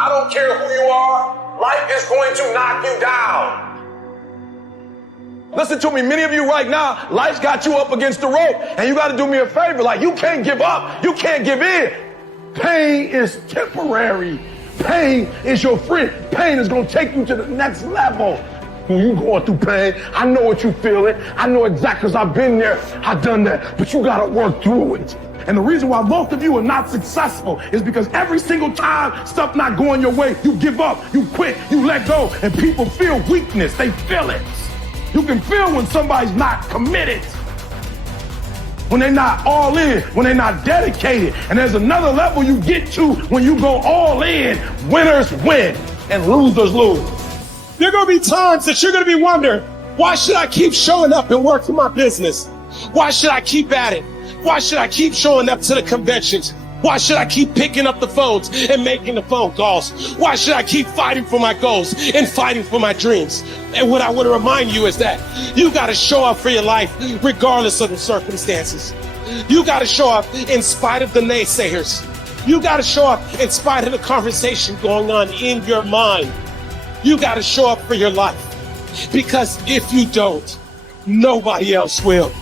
I don't care who you are. Life is going to knock you down. Listen to me, many of you right now, life's got you up against the rope, and you got to do me a favor. Like, you can't give up. You can't give in. Pain is temporary. Pain is your friend. Pain is going to take you to the next level. When you going through pain, I know what you feeling. I know exactly, because I've been there. I've done that. But you got to work through it. And the reason why most of you are not successful is because every single time stuff not going your way, you give up, you quit, you let go, and people feel weakness. They feel it. You can feel when somebody's not committed, when they're not all in, when they're not dedicated. And there's another level you get to when you go all in. Winners win and losers lose. There are going to be times that you're going to be wondering, why should I keep showing up and working my business? Why should I keep at it? Why should I keep showing up to the conventions? Why should I keep picking up the phones and making the phone calls? Why should I keep fighting for my goals and fighting for my dreams? And what I want to remind you is that you got to show up for your life regardless of the circumstances. You got to show up in spite of the naysayers. You got to show up in spite of the conversation going on in your mind. You got to show up for your life, because if you don't, nobody else will.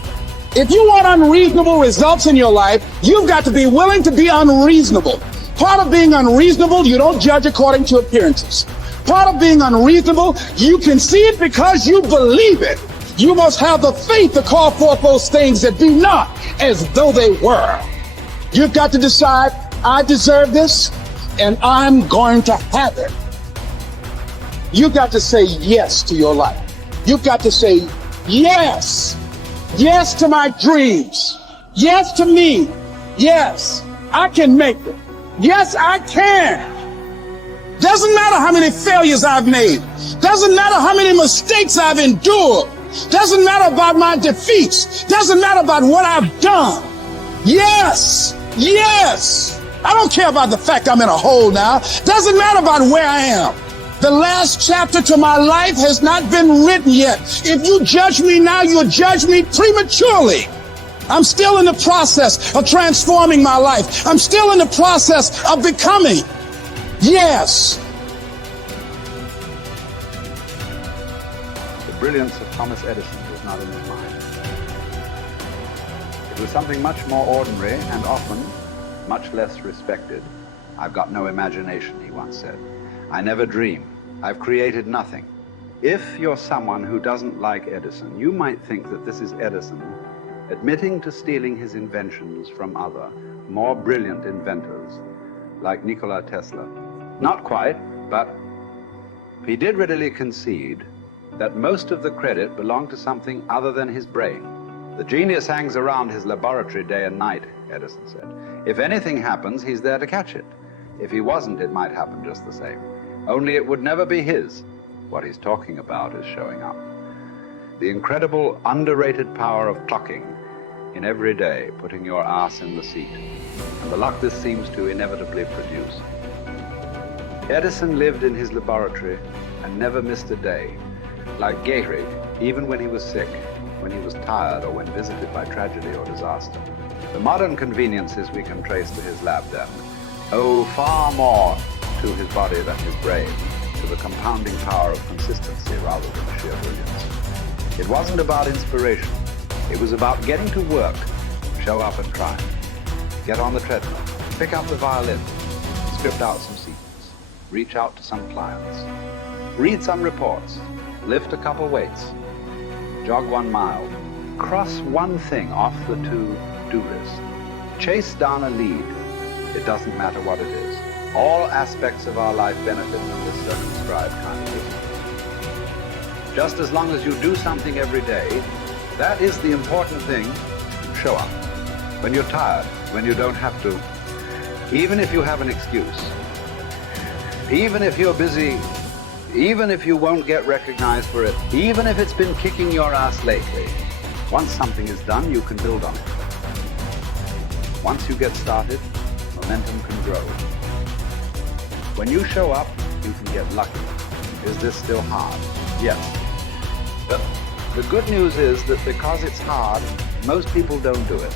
If you want unreasonable results in your life, you've got to be willing to be unreasonable. Part of being unreasonable, you don't judge according to appearances. Part of being unreasonable, you can see it because you believe it. You must have the faith to call forth those things that be not as though they were. You've got to decide, I deserve this, and I'm going to have it. You've got to say yes to your life. You've got to say yes. Yes to my dreams. Yes to me. Yes, I can make it. Yes, I can. Doesn't matter how many failures I've made. Doesn't matter how many mistakes I've endured. Doesn't matter about my defeats. Doesn't matter about what I've done. Yes, yes. I don't care about the fact I'm in a hole now. Doesn't matter about where I am. The last chapter to my life has not been written yet. If you judge me now, you'll judge me prematurely. I'm still in the process of transforming my life. I'm still in the process of becoming. Yes. The brilliance of Thomas Edison was not in his mind. It was something much more ordinary and often much less respected. I've got no imagination, he once said. I never dream. I've created nothing. If you're someone who doesn't like Edison, you might think that this is Edison admitting to stealing his inventions from other, more brilliant inventors, like Nikola Tesla. Not quite, but he did readily concede that most of the credit belonged to something other than his brain. The genius hangs around his laboratory day and night, Edison said. If anything happens, he's there to catch it. If he wasn't, it might happen just the same. Only it would never be his. What he's talking about is showing up. The incredible, underrated power of clocking in every day, putting your ass in the seat, and the luck this seems to inevitably produce. Edison lived in his laboratory and never missed a day. Like Gehrig, even when he was sick, when he was tired, or when visited by tragedy or disaster. The modern conveniences we can trace to his lab then owe far more to his body than his brain, to the compounding power of consistency rather than sheer brilliance. It wasn't about inspiration. It was about getting to work, show up and try. Get on the treadmill, pick up the violin, script out some sequence, reach out to some clients, read some reports, lift a couple weights, jog 1 mile, cross one thing off the to-do list, chase down a lead. It doesn't matter what it is. All aspects of our life benefit from this circumscribed kind of discipline. Just as long as you do something every day, that is the important thing. Show up. When you're tired, when you don't have to, even if you have an excuse, even if you're busy, even if you won't get recognized for it, even if it's been kicking your ass lately, once something is done, you can build on it. Once you get started, momentum can grow. When you show up, you can get lucky. Is this still hard? Yes. But the good news is that because it's hard, most people don't do it.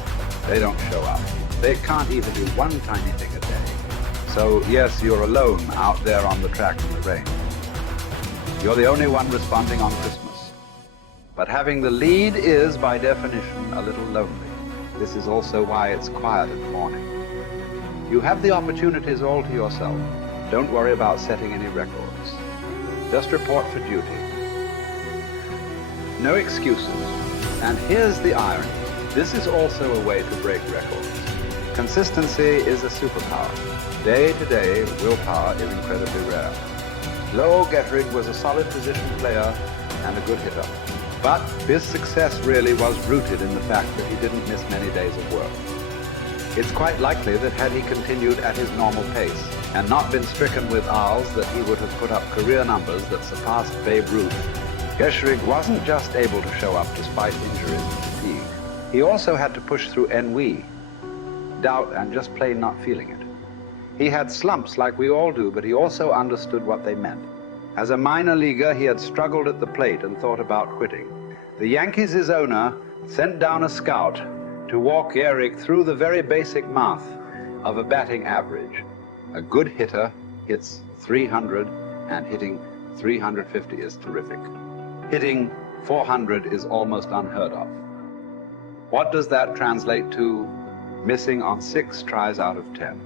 They don't show up. They can't even do one tiny thing a day. So So yes, you're alone out there on the track in the rain. You're the only one responding on Christmas. But having the lead is, by definition, a little lonely. This is also why it's quiet in the morning. You have the opportunities all to yourself. Don't worry about setting any records. Just report for duty. No excuses. And here's the irony. This is also a way to break records. Consistency is a superpower. Day to day, willpower is incredibly rare. Lowell Gettrig was a solid position player and a good hitter. But his success really was rooted in the fact that he didn't miss many days of work. It's quite likely that had he continued at his normal pace and not been stricken with R's, that he would have put up career numbers that surpassed Babe Ruth. Gettrig wasn't just able to show up despite injuries and fatigue. He also had to push through ennui, doubt, and just plain not feeling it. He had slumps like we all do, but he also understood what they meant. As a minor leaguer, he had struggled at the plate and thought about quitting. The Yankees' owner sent down a scout to walk Gehrig through the very basic math of a batting average. A good hitter hits 300, and hitting 350 is terrific. Hitting 400 is almost unheard of. What does that translate to? Missing on 6 tries out of 10.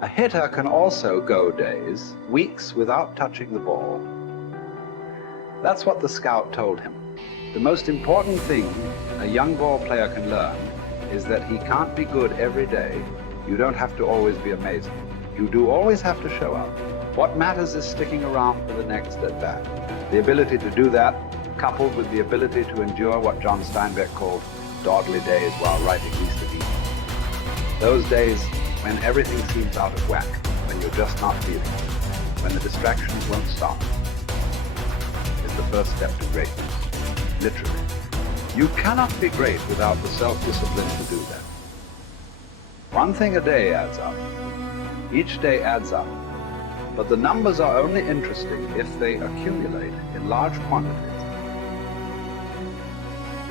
A hitter can also go days, weeks without touching the ball. That's what the scout told him. The most important thing a young ball player can learn is that he can't be good every day. You don't have to always be amazing. You do always have to show up. What matters is sticking around for the next at-bat. The ability to do that, coupled with the ability to endure what John Steinbeck called dogly days while writing Easter Eve. Those days when everything seems out of whack, when you're just not feeling it, when the distractions won't stop, is the first step to greatness. Literally. You cannot be great without the self-discipline to do that. One thing a day adds up. Each day adds up. But the numbers are only interesting if they accumulate in large quantities.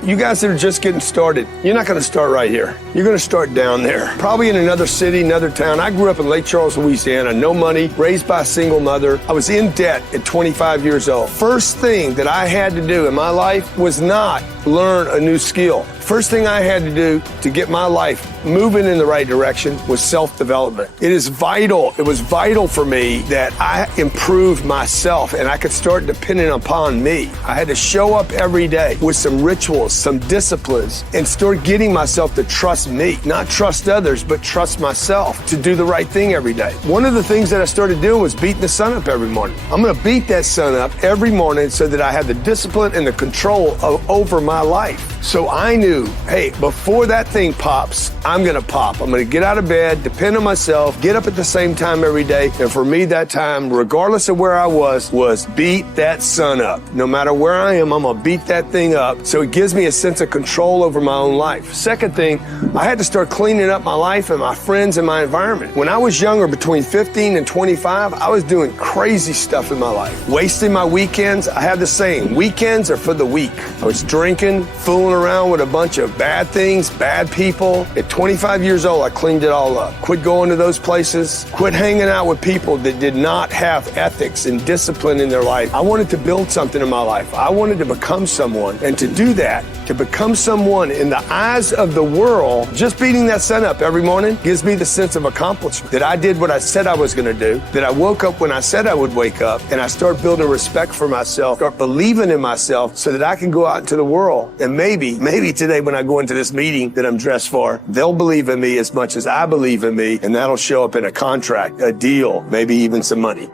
You guys that are just getting started, you're not going to start right here. You're going to start down there, probably in another city, another town. I grew up in Lake Charles, Louisiana, no money, raised by a single mother. I was in debt at 25 years old. First thing that I had to do in my life was not learn a new skill. First thing I had to do to get my life moving in the right direction was self-development. It is vital. It was vital for me that I improved myself and I could start depending upon me. I had to show up every day with some rituals, some disciplines, and start getting myself to trust me, not trust others, but trust myself to do the right thing every day. One of the things that I started doing was beating the sun up every morning. I'm going to beat that sun up every morning so that I have the discipline and the control over my life. So I knew, hey, before that thing pops, I'm going to pop. I'm going to get out of bed, depend on myself, get up at the same time every day. And for me, that time, regardless of where I was beat that sun up. No matter where I am, I'm going to beat that thing up. So it gives me a sense of control over my own life. Second thing, I had to start cleaning up my life and my friends and my environment. When I was younger, between 15 and 25, I was doing crazy stuff in my life. Wasting my weekends. I have the saying, weekends are for the weak. I was drinking, fooling around with a bunch of bad things, bad people. At 25 years old, I cleaned it all up. Quit going to those places. Quit hanging out with people that did not have ethics and discipline in their life. I wanted to build something in my life. I wanted to become someone. And to do that, to become someone in the eyes of the world, just beating that sun up every morning gives me the sense of accomplishment that I did what I said I was going to do, that I woke up when I said I would wake up, and I start building respect for myself, start believing in myself so that I can go out into the world. And maybe today when I go into this meeting that I'm dressed for, they'll believe in me as much as I believe in me, and that'll show up in a contract, a deal, maybe even some money.